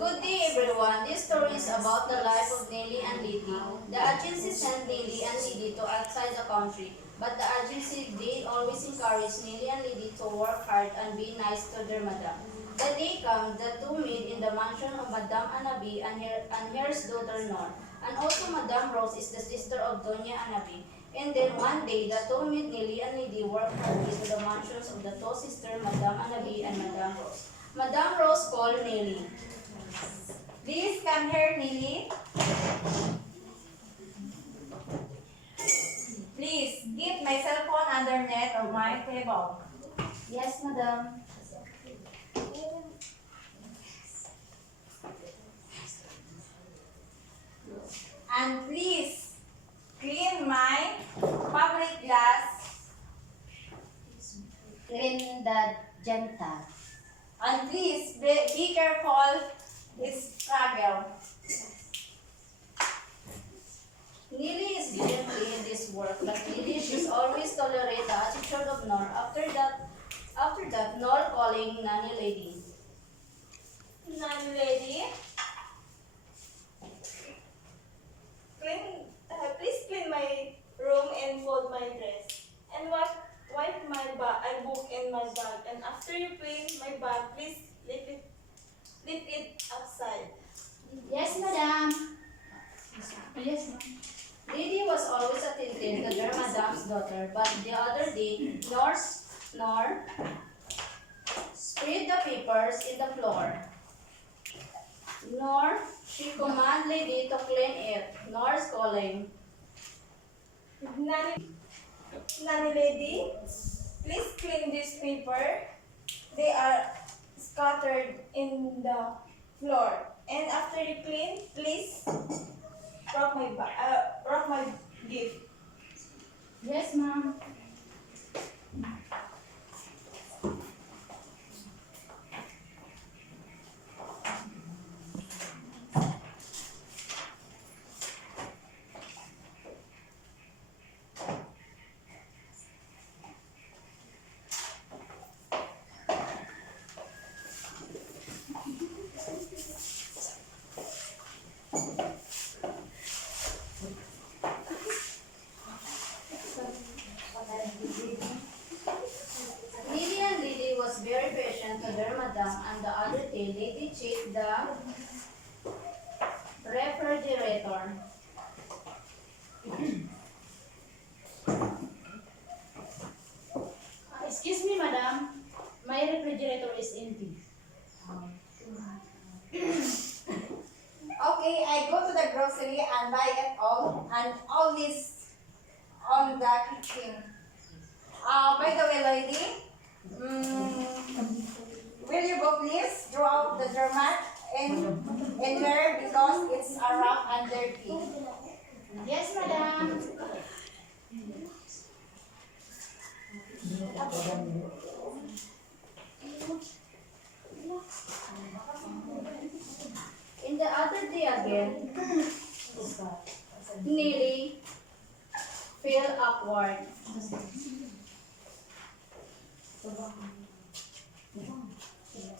Good day everyone. This story is about the life of Nelly and Liddy. The agency sent Nelly and Liddy to outside the country, but the agency did always encourage Nelly and Liddy to work hard and be nice to their madam. The day comes, the two meet in the mansion of Madame Anabi and her daughter Nor. And also Madame Rose is the sister of Doña Anabi. And then one day, the two meet Nelly and Liddy work hard into the mansions of the two sisters, Madame Anabi and Madame Rose. Madame Rose called Nelly. Please come here, Nelly. Please, keep my cell phone underneath of my table. Yes, madam. And please, clean my public glass. Clean the janta. And please, be careful. It's struggle. Nelly is diligently in this work, but Nelly she's always tolerate the attitude of Nor. After that, Nor calling Nanny Lady. Nanny lady, please clean my room and fold my dress. And wipe my bag, book in my bag. And after you clean my bag, please leave it outside. Yes, madam. Yes, ma'am. Lady was always attentive to their madam's daughter, but the other day, Nor spread the papers in the floor. Nor she command Lady to clean it. Nor's calling. Nanny lady, please clean this paper. They are scattered in the floor. And after you clean, please rock my gift. Yes, ma'am. Lily and Lily was very patient to their madam, and the other day Lady checked the refrigerator. Excuse me, madam. My refrigerator is empty. Okay, I go to the grocery and buy it all and all this on the kitchen. By the way, lady, will you go please draw out the doormat in there because it's a rough and dirty. Yes, madam. In the other day again, Nelly felt awkward.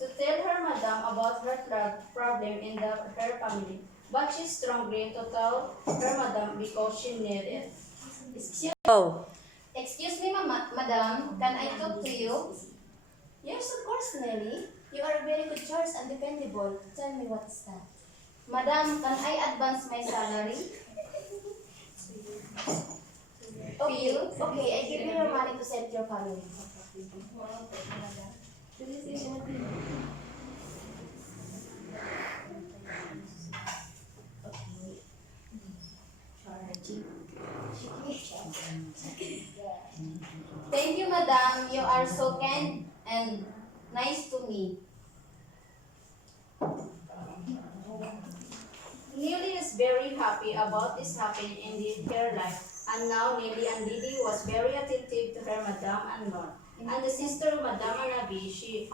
To tell her madam about her problem in her family, but she strongly to tell her madam because she needed it. Excuse me, madam, can I talk to you? Yes, of course, Nelly. You are a very good choice and dependable. Tell me what is that? Madam, can I advance my salary? Okay, I give you your money to send your family. Thank you, madam. You are so kind and nice to me. Nelly is very happy about this happening in her life, and now Nelly and Didi was very attentive to her madam and Nor. And the sister of Madame Anabi, she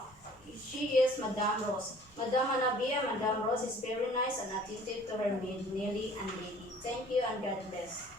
is Madame Rose. Madame Anabi and Madame Rose is very nice and attentive to her maid Nelly and Didi. Thank you and God bless.